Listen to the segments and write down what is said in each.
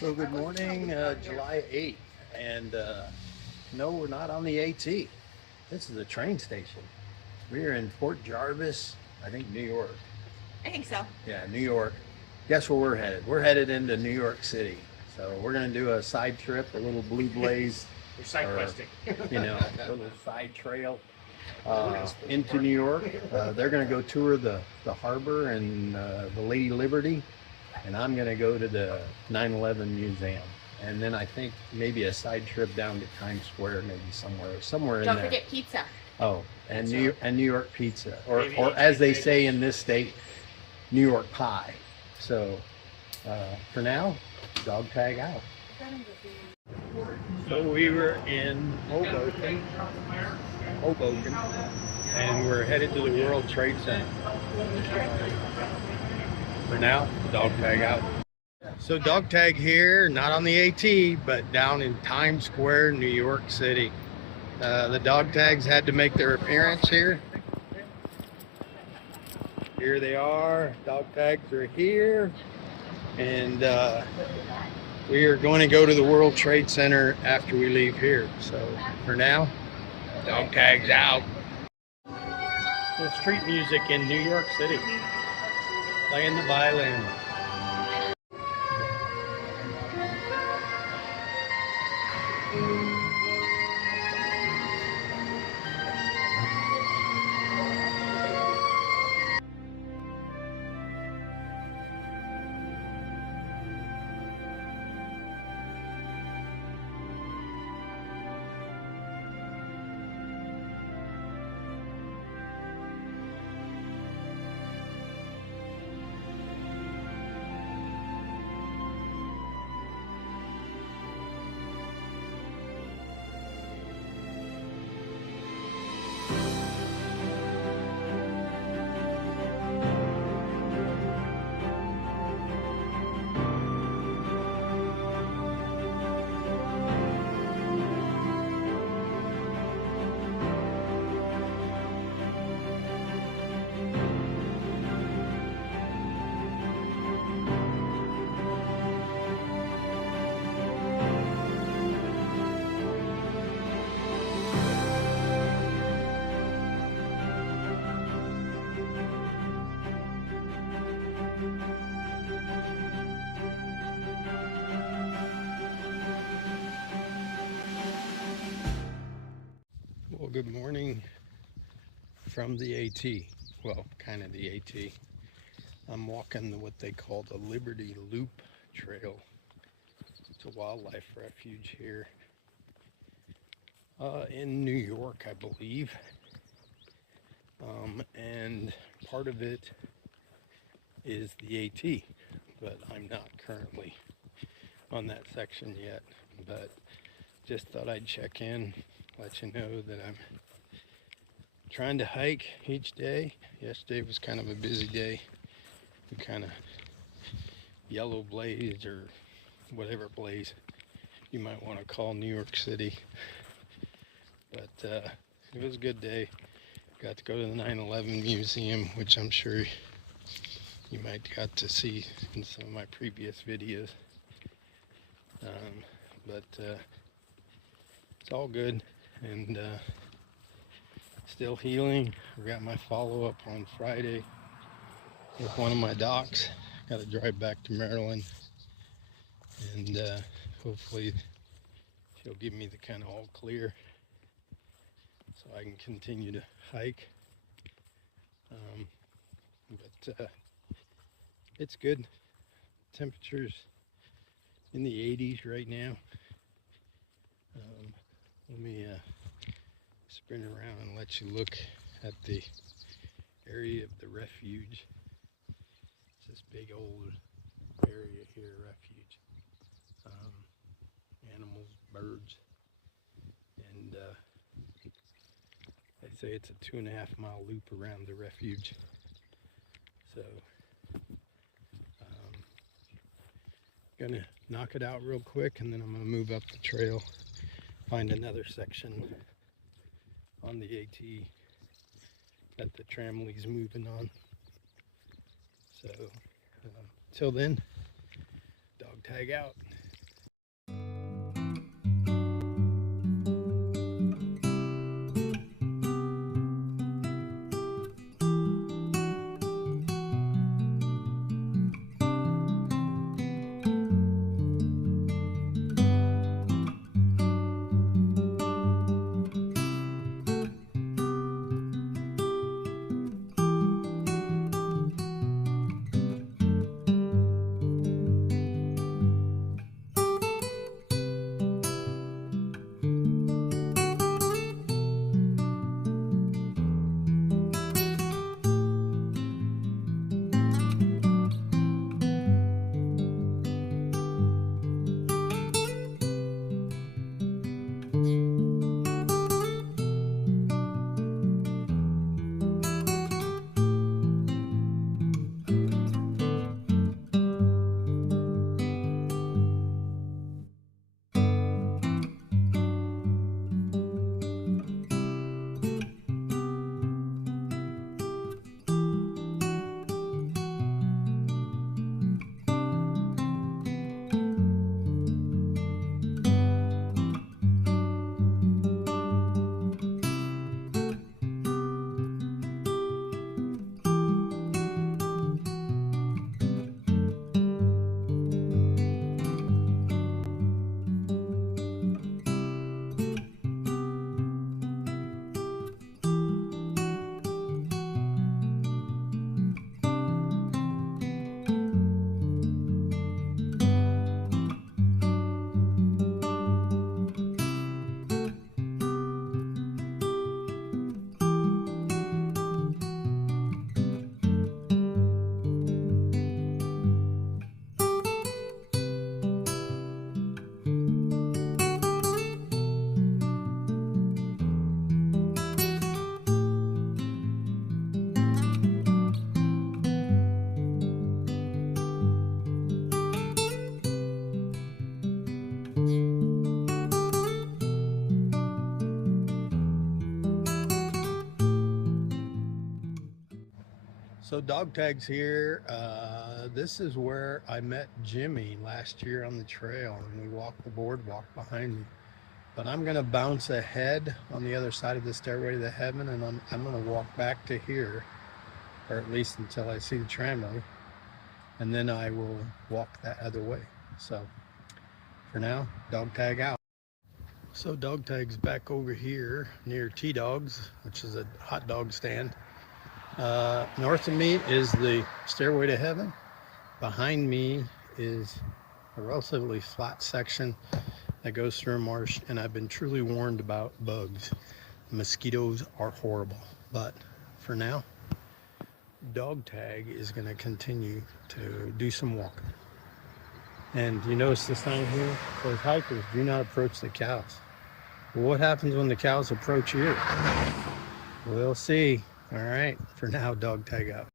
So good morning, July 8th, and no, we're not on the AT. This is a train station. We're in Port Jarvis, I think New York. I think so. Yeah, New York. Guess where we're headed? We're headed into New York City. So we're gonna do a side trip, a little Blue Blaze, We're side questing. a little side trail into New York. They're gonna go tour the harbor and the Lady Liberty. And I'm going to go to the 9/11 museum, and then I think maybe a side trip down to Times Square, maybe somewhere in there. Don't forget pizza. Oh, and New York pizza, or Maybe as they pizza. say in this state, New York pie. So for now, dog tag out. So we were in Hoboken, and we're headed to the World Trade Center. For now, dog tag out. So dog tag here, not on the AT, but down in Times Square, New York City. The dog tags had to make their appearance here. Here they are. Dog tags are here. And we are going to go to the World Trade Center after we leave here. So for now, dog tags out. So street music in New York City. Playing the violin. Well, good morning from the AT. Well, kind of the AT. I'm walking what they call the Liberty Loop Trail. It's a wildlife refuge here in New York, I believe. And part of it is the AT, but I'm not currently on that section yet. But just thought I'd check in, let you know that I'm trying to hike each day. Yesterday was kind of a busy day. We kind of yellow blazed, or whatever blaze you might want to call New York City. But it was a good day. Got to go to the 9/11 museum, which I'm sure you might got to see in some of my previous videos. But it's all good, and still healing. I got my follow-up on Friday with one of my docs. Got to drive back to Maryland, and hopefully she'll give me the kind of all clear so I can continue to hike. But it's good. Temperatures in the 80s right now. Let me sprint around and let you look at the area of the refuge. It's this big old area here, refuge. Animals, birds, and they say it's a 2.5 mile loop around the refuge. So gonna knock it out real quick, and then I'm gonna move up the trail, find another section on the AT that the tramway's moving on. So till then, dog tag out. So DogTag's here. This is where I met Jimmy last year on the trail, and we walked the boardwalk behind me. But I'm gonna bounce ahead on the other side of the Stairway to Heaven, and I'm gonna walk back to here, or at least until I see the tramway, and then I will walk that other way. So for now, DogTag out. So DogTag's back over here near T-Dog's, which is a hot dog stand. North of me is the Stairway to Heaven. Behind me is a relatively flat section that goes through a marsh, and I've been truly warned about bugs. Mosquitoes are horrible, but for now, DogTag is going to continue to do some walking. And you notice the sign here? It says, hikers, do not approach the cows. Well, what happens when the cows approach you? We'll see. All right, for now, DogTag out.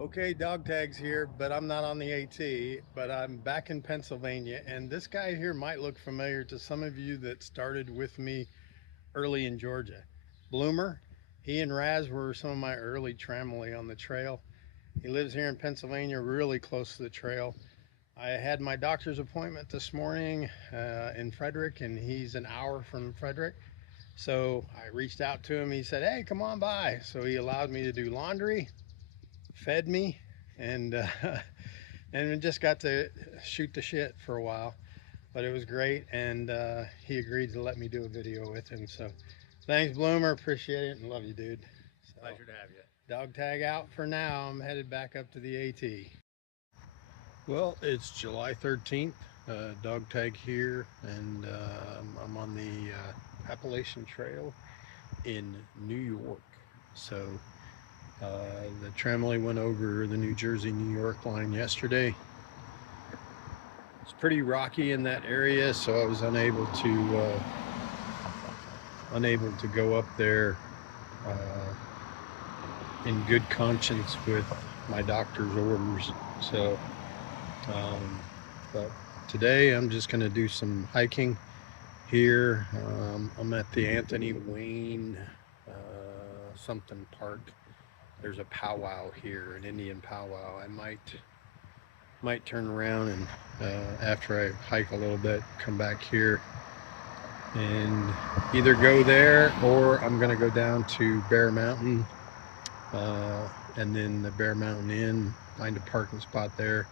Okay, dog tags here, but I'm not on the AT, but I'm back in Pennsylvania, and this guy here might look familiar to some of you that started with me early in Georgia. Bloomer, he and Raz were some of my early tramily on the trail. He lives here in Pennsylvania, really close to the trail. I had my doctor's appointment this morning in Frederick, and he's an hour from Frederick. So I reached out to him. He said, hey, come on by. So he allowed me to do laundry, fed me, and and we just got to shoot the shit for a while, but it was great. And he agreed to let me do a video with him. So thanks, Bloomer, appreciate it, and love you, dude. So, pleasure to have you. Dog tag out for now. I'm headed back up to the AT. Well, it's July 13th, dog tag here, and I'm on the Appalachian Trail in New York. So the tramway went over the New Jersey-New York line yesterday. It's pretty rocky in that area, so I was unable to go up there in good conscience with my doctor's orders. So but today I'm just going to do some hiking here. I'm at the Anthony Wayne something park. There's a powwow here, an Indian powwow. I might turn around and after I hike a little bit, come back here and either go there, or I'm going to go down to Bear Mountain and then the Bear Mountain Inn, find a parking spot there,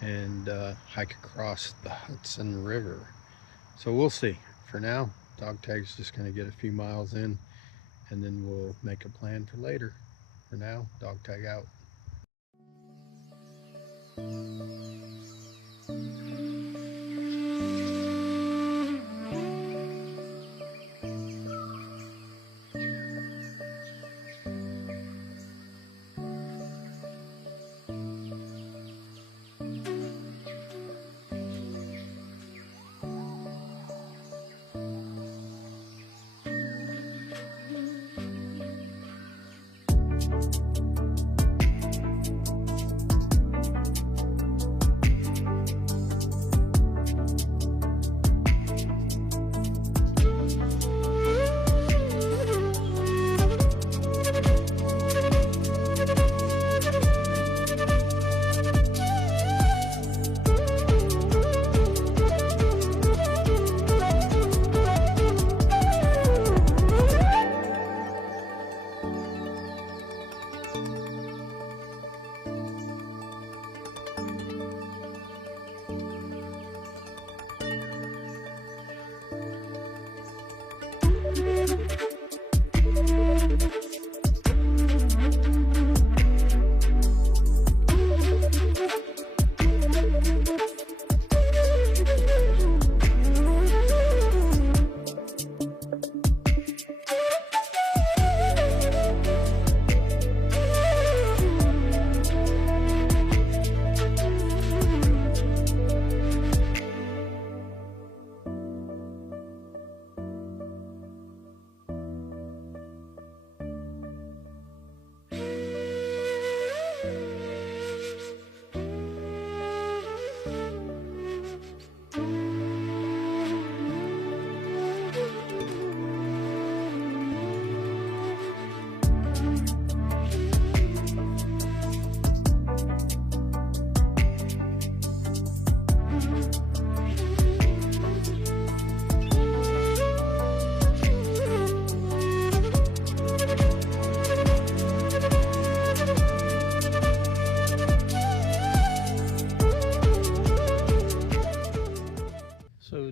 and hike across the Hudson River. So we'll see. For now, dog tag's just going to get a few miles in, and then we'll make a plan for later. For now, dog tag out.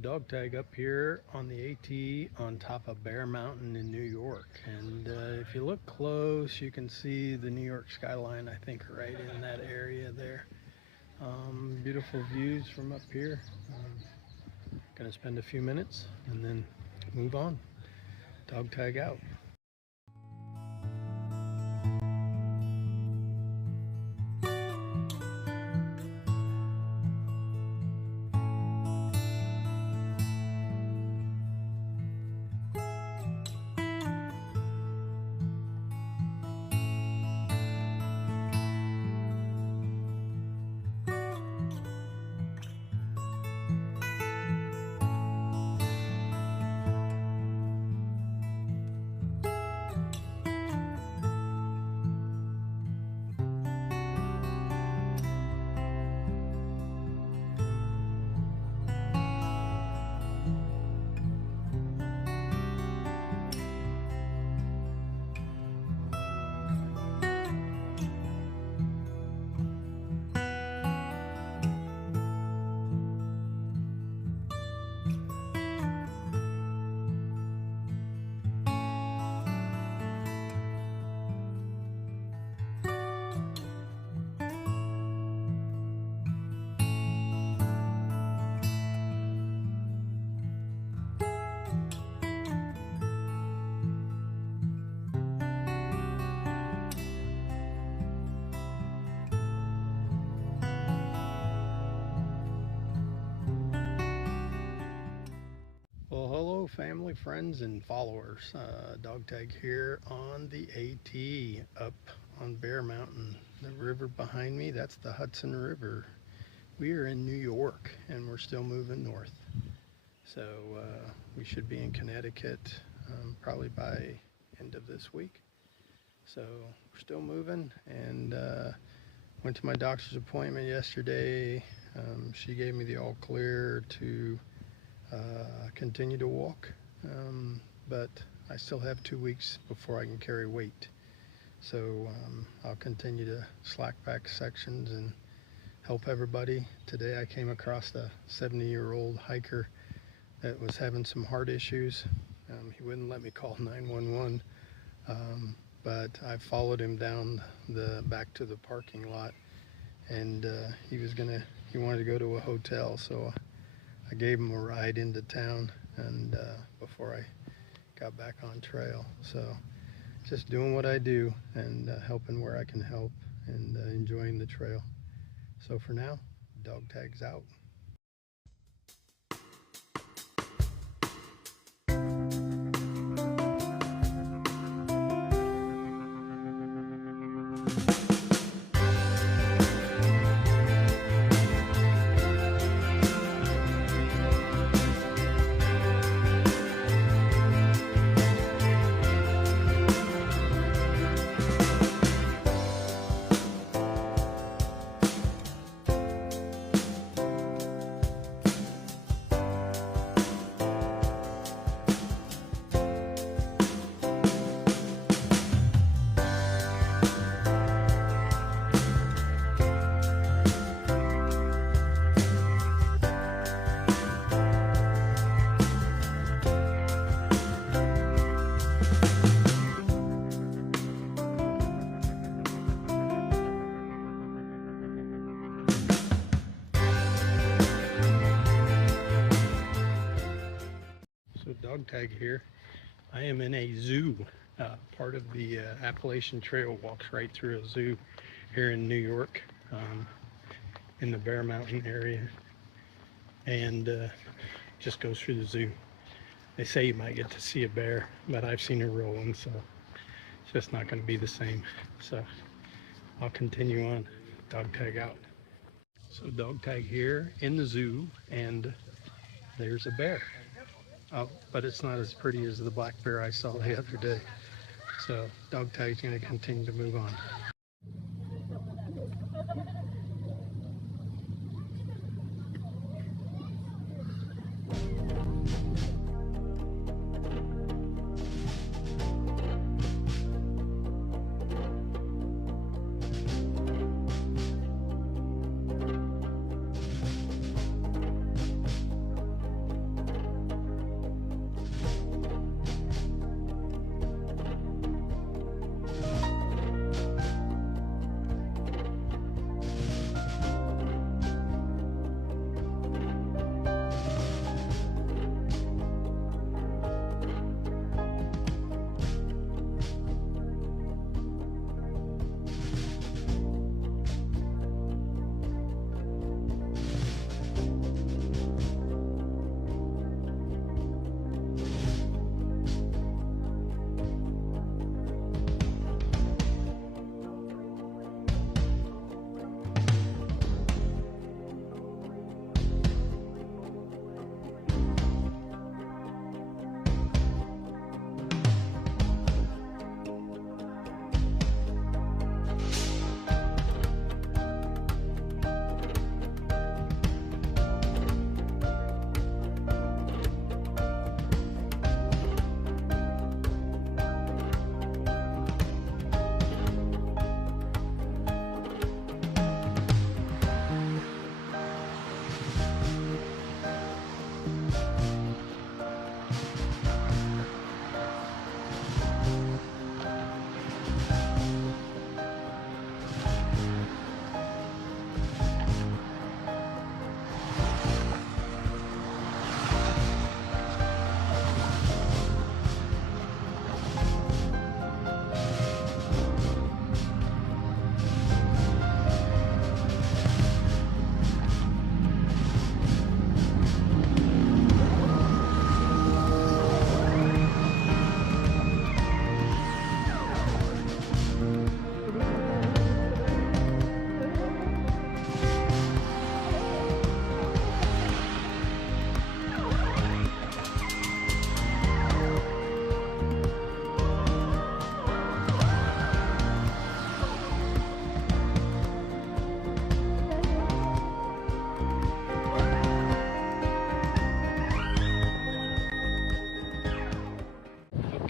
Dog tag up here on the AT on top of Bear Mountain in New York, and if you look close you can see the New York skyline, I think right in that area there. Beautiful views from up here. Gonna spend a few minutes and then move on. Dog tag out. family, friends, and followers. DogTag here on the AT up on Bear Mountain. The river behind me, that's the Hudson River. We are in New York and we're still moving north. So we should be in Connecticut probably by end of this week. So we're still moving, and went to my doctor's appointment yesterday. She gave me the all clear to continue to walk, but I still have 2 weeks before I can carry weight. So I'll continue to slack back sections and help everybody. Today I came across a 70-year-old hiker that was having some heart issues. He wouldn't let me call 911, but I followed him down back to the parking lot, and he wanted to go to a hotel, so I gave him a ride into town, and before I got back on trail. So just doing what I do and helping where I can help, and enjoying the trail. So for now, DogTag's out. DogTag here. I am in a zoo. Part of the Appalachian Trail walks right through a zoo here in New York, in the Bear Mountain area, and just goes through the zoo. They say you might get to see a bear, but I've seen a real one, so it's just not going to be the same. So I'll continue on. DogTag out. So DogTag here in the zoo, and there's a bear. Oh, but it's not as pretty as the black bear I saw the other day. So DogTag's going to continue to move on.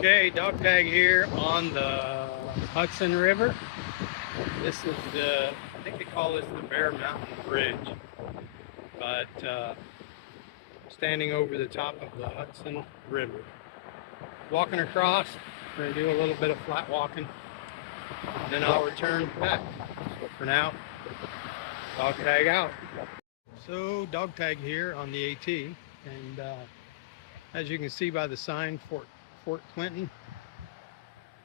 Okay, dog tag here on the Hudson River. This is the, I think they call this the Bear Mountain Bridge, but standing over the top of the Hudson River. Walking across, we're going to do a little bit of flat walking, then I'll return back. So for now, dog tag out. So dog tag here on the AT, and as you can see by the sign, Fort Clinton,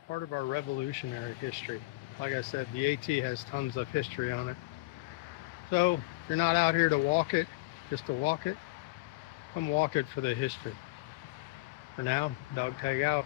part of our Revolutionary history. Like I said, the AT has tons of history on it. So if you're not out here to walk it, just to walk it, come walk it for the history. For now, dog tag out.